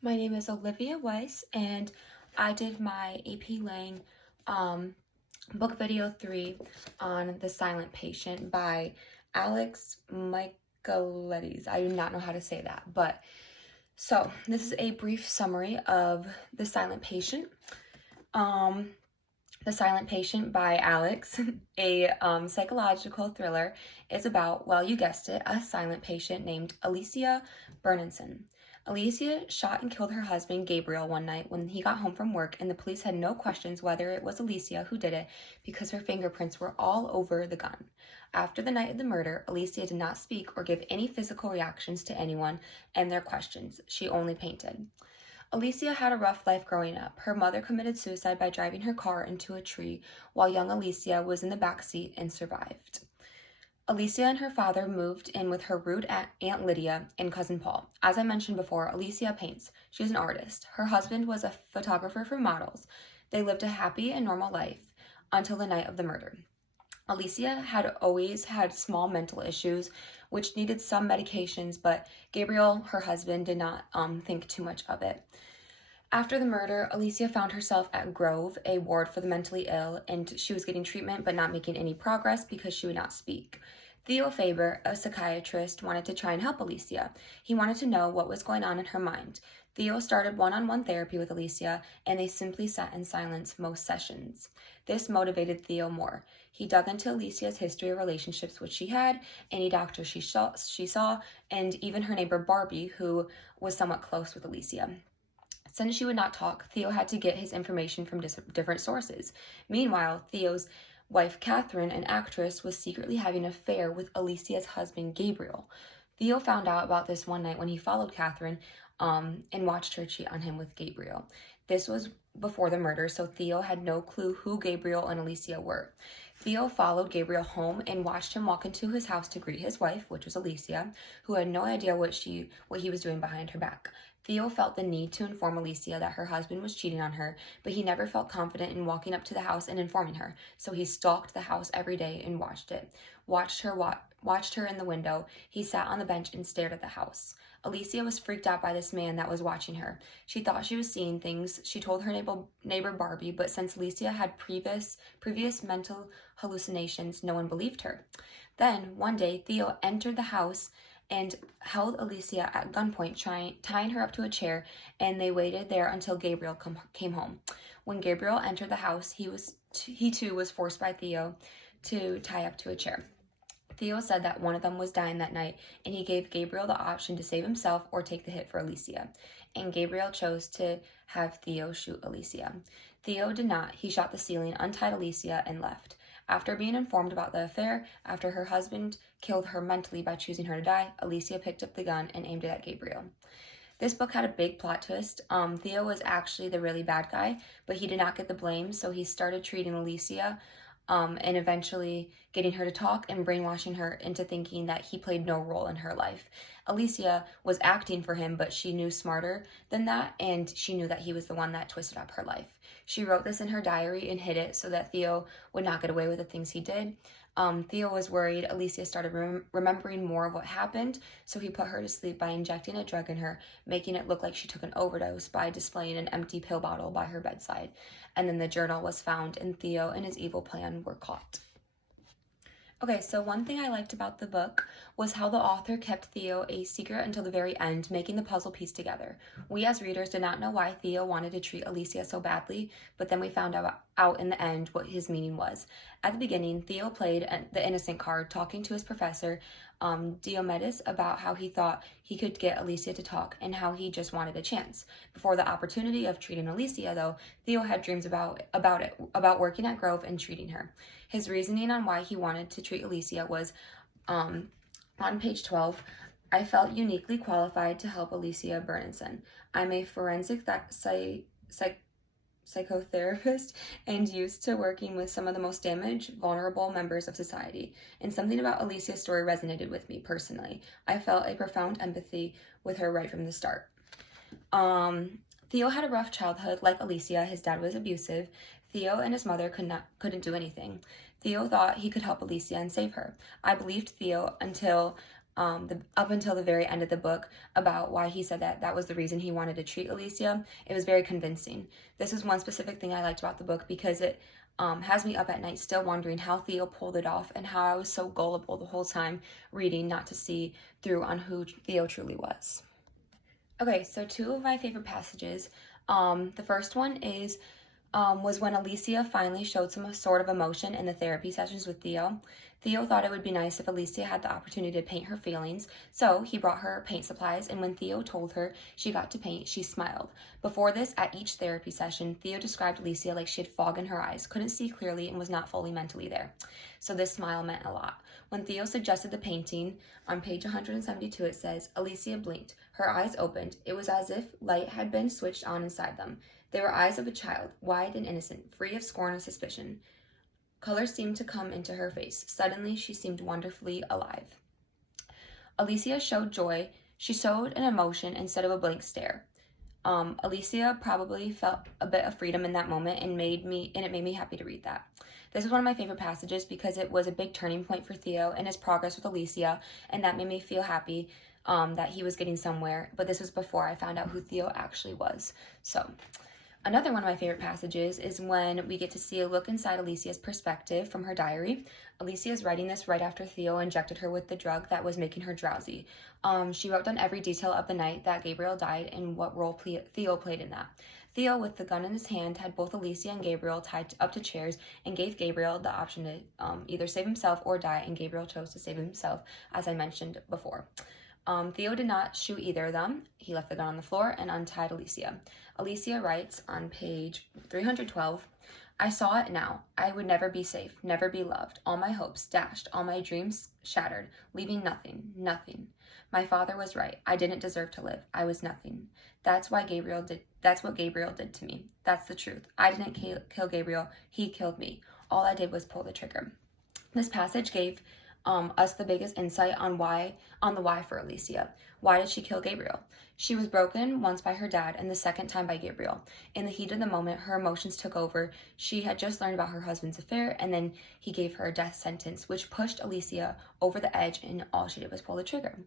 My name is Olivia Weiss, and I did my AP Lang book video 3 on The Silent Patient by Alex Michaelides. I do not know how to say that, but so this is a brief summary of The Silent Patient. The Silent Patient by Alex, a psychological thriller, is about, well, you guessed it, a silent patient named Alicia Bernenson. Alicia shot and killed her husband Gabriel one night when he got home from work, and the police had no questions whether it was Alicia who did it because her fingerprints were all over the gun. After the night of the murder, Alicia did not speak or give any physical reactions to anyone and their questions. She only painted. Alicia had a rough life growing up. Her mother committed suicide by driving her car into a tree while young Alicia was in the back seat and survived. Alicia and her father moved in with her rude Aunt Lydia and cousin Paul. As I mentioned before, Alicia paints. She's an artist. Her husband was a photographer for models. They lived a happy and normal life until the night of the murder. Alicia had always had small mental issues, which needed some medications, but Gabriel, her husband, did not think too much of it. After the murder, Alicia found herself at Grove, a ward for the mentally ill, and she was getting treatment but not making any progress because she would not speak. Theo Faber, a psychiatrist, wanted to try and help Alicia. He wanted to know what was going on in her mind. Theo started one-on-one therapy with Alicia, and they simply sat in silence most sessions. This motivated Theo more. He dug into Alicia's history of relationships which she had, any doctor she saw, and even her neighbor Barbie, who was somewhat close with Alicia. Since she would not talk, Theo had to get his information from different sources. Meanwhile, Theo's wife, Catherine, an actress, was secretly having an affair with Alicia's husband, Gabriel. Theo found out about this one night when he followed Catherine and watched her cheat on him with Gabriel. This was before the murder, so Theo had no clue who Gabriel and Alicia were. Theo followed Gabriel home and watched him walk into his house to greet his wife, which was Alicia, who had no idea what he was doing behind her back. Theo felt the need to inform Alicia that her husband was cheating on her, but he never felt confident in walking up to the house and informing her, so he stalked the house every day and watched it. Watched her in the window. He sat on the bench and stared at the house. Alicia was freaked out by this man that was watching her. She thought she was seeing things. She told her neighbor Barbie, but since Alicia had previous mental hallucinations, no one believed her. Then, one day, Theo entered the house and held Alicia at gunpoint, tying her up to a chair, and they waited there until Gabriel came home. When Gabriel entered the house, he too was forced by Theo to tie up to a chair. Theo said that one of them was dying that night, and he gave Gabriel the option to save himself or take the hit for Alicia. And Gabriel chose to have Theo shoot Alicia. Theo did not. He shot the ceiling, untied Alicia, and left. After being informed about the affair, after her husband killed her mentally by choosing her to die, Alicia picked up the gun and aimed it at Gabriel. This book had a big plot twist. Theo was actually the really bad guy, but he did not get the blame, so he started treating Alicia and eventually getting her to talk and brainwashing her into thinking that he played no role in her life. Alicia was acting for him, but she knew smarter than that, and she knew that he was the one that twisted up her life. She wrote this in her diary and hid it so that Theo would not get away with the things he did. Theo was worried. Alicia started remembering more of what happened, so he put her to sleep by injecting a drug in her, making it look like she took an overdose by displaying an empty pill bottle by her bedside. And then the journal was found, and Theo and his evil plan were caught. Okay, so one thing I liked about the book was how the author kept Theo a secret until the very end, making the puzzle piece together. We as readers did not know why Theo wanted to treat Alicia so badly, but then we found out in the end what his meaning was. At the beginning, Theo played the innocent card, talking to his professor, Diomedes, about how he thought he could get Alicia to talk and how he just wanted a chance. Before the opportunity of treating Alicia, though, Theo had dreams about working at Grove and treating her. His reasoning on why he wanted to treat Alicia was on page 12. I felt uniquely qualified to help Alicia Bernenson. I'm a forensic psychotherapist and used to working with some of the most damaged, vulnerable members of society. And something about Alicia's story resonated with me personally. I felt a profound empathy with her right from the start. Theo had a rough childhood. Like Alicia, his dad was abusive. Theo and his mother couldn't do anything. Theo thought he could help Alicia and save her. I believed Theo until up until the very end of the book about why he said that was the reason he wanted to treat Alicia. It was very convincing. This is one specific thing I liked about the book because it has me up at night still wondering how Theo pulled it off and how I was so gullible the whole time reading not to see through on who Theo truly was. Okay, so two of my favorite passages. The first one was when Alicia finally showed some sort of emotion in the therapy sessions with Theo. Theo thought it would be nice if Alicia had the opportunity to paint her feelings, so he brought her paint supplies, and when Theo told her she got to paint, she smiled. Before this, at each therapy session, Theo described Alicia like she had fog in her eyes, couldn't see clearly, and was not fully mentally there. So this smile meant a lot. When Theo suggested the painting, on page 172 it says, Alicia blinked. Her eyes opened. It was as if light had been switched on inside them. They were eyes of a child, wide and innocent, free of scorn or suspicion. Color seemed to come into her face. Suddenly, she seemed wonderfully alive. Alicia showed joy. She showed an emotion instead of a blank stare. Alicia probably felt a bit of freedom in that moment, and it made me happy to read that. This is one of my favorite passages because it was a big turning point for Theo and his progress with Alicia, and that made me feel happy that he was getting somewhere. But this was before I found out who Theo actually was. So, another one of my favorite passages is when we get to see a look inside Alicia's perspective from her diary. Alicia is writing this right after Theo injected her with the drug that was making her drowsy. She wrote down every detail of the night that Gabriel died and what role Theo played in that. Theo, with the gun in his hand, had both Alicia and Gabriel tied up to chairs and gave Gabriel the option to either save himself or die, and Gabriel chose to save himself, as I mentioned before. Theo did not shoot either of them. He left the gun on the floor and untied Alicia. Alicia writes on page 312, I saw it now. I would never be safe, never be loved. All my hopes dashed, all my dreams shattered, leaving nothing. My father was right. I didn't deserve to live. I was nothing. That's what Gabriel did to me. That's the truth. I didn't kill Gabriel. He killed me. All I did was pull the trigger. This passage gave us the biggest insight on the why for Alicia. Why did she kill Gabriel? She was broken once by her dad and the second time by Gabriel. In the heat of the moment, her emotions took over. She had just learned about her husband's affair, and then he gave her a death sentence, which pushed Alicia over the edge, and all she did was pull the trigger.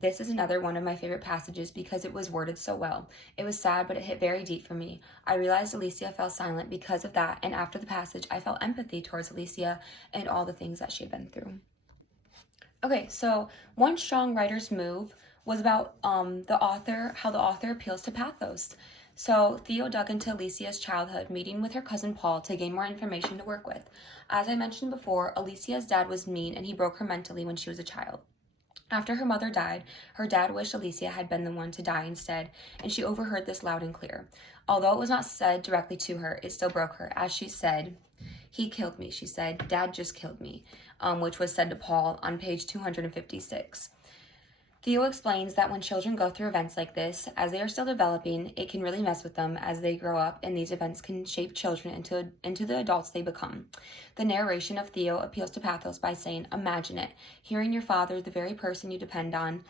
This is another one of my favorite passages because it was worded so well. It was sad, but it hit very deep for me. I realized Alicia fell silent because of that, and after the passage, I felt empathy towards Alicia and all the things that she had been through. Okay, so one strong writer's move was about how the author appeals to pathos. So Theo dug into Alicia's childhood, meeting with her cousin Paul to gain more information to work with. As I mentioned before, Alicia's dad was mean and he broke her mentally when she was a child. After her mother died, her dad wished Alicia had been the one to die instead, and she overheard this loud and clear. Although it was not said directly to her, it still broke her, as she said, he killed me, she said. Dad just killed me, which was said to Paul on page 256. Theo explains that when children go through events like this, as they are still developing, it can really mess with them as they grow up, and these events can shape children into the adults they become. The narration of Theo appeals to pathos by saying, imagine it, hearing your father, the very person you depend on.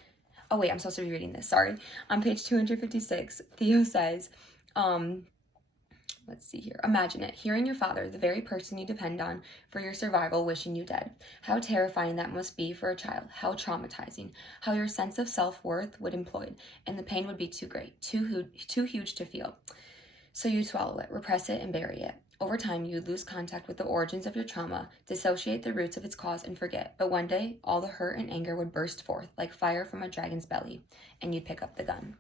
Oh wait, I'm supposed to be reading this, sorry. On page 256, Theo says, let's see here. Imagine it, hearing your father, the very person you depend on for your survival, wishing you dead. How terrifying that must be for a child. How traumatizing. How your sense of self-worth would implode, and the pain would be too great, too huge to feel. So you swallow it, repress it, and bury it. Over time, you lose contact with the origins of your trauma, dissociate the roots of its cause, and forget. But one day, all the hurt and anger would burst forth like fire from a dragon's belly, and you'd pick up the gun.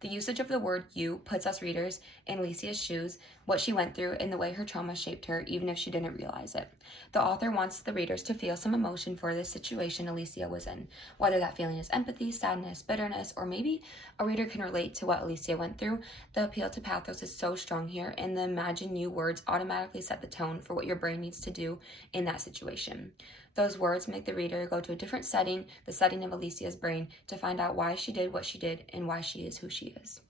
The usage of the word you puts us readers in Alicia's shoes, what she went through, and the way her trauma shaped her, even if she didn't realize it. The author wants the readers to feel some emotion for this situation Alicia was in, whether that feeling is empathy, sadness, bitterness, or maybe a reader can relate to what Alicia went through. The appeal to pathos is so strong here, and the imagine you words automatically set the tone for what your brain needs to do in that situation. Those words make the reader go to a different setting, the setting of Alicia's brain, to find out why she did what she did and why she is who she is.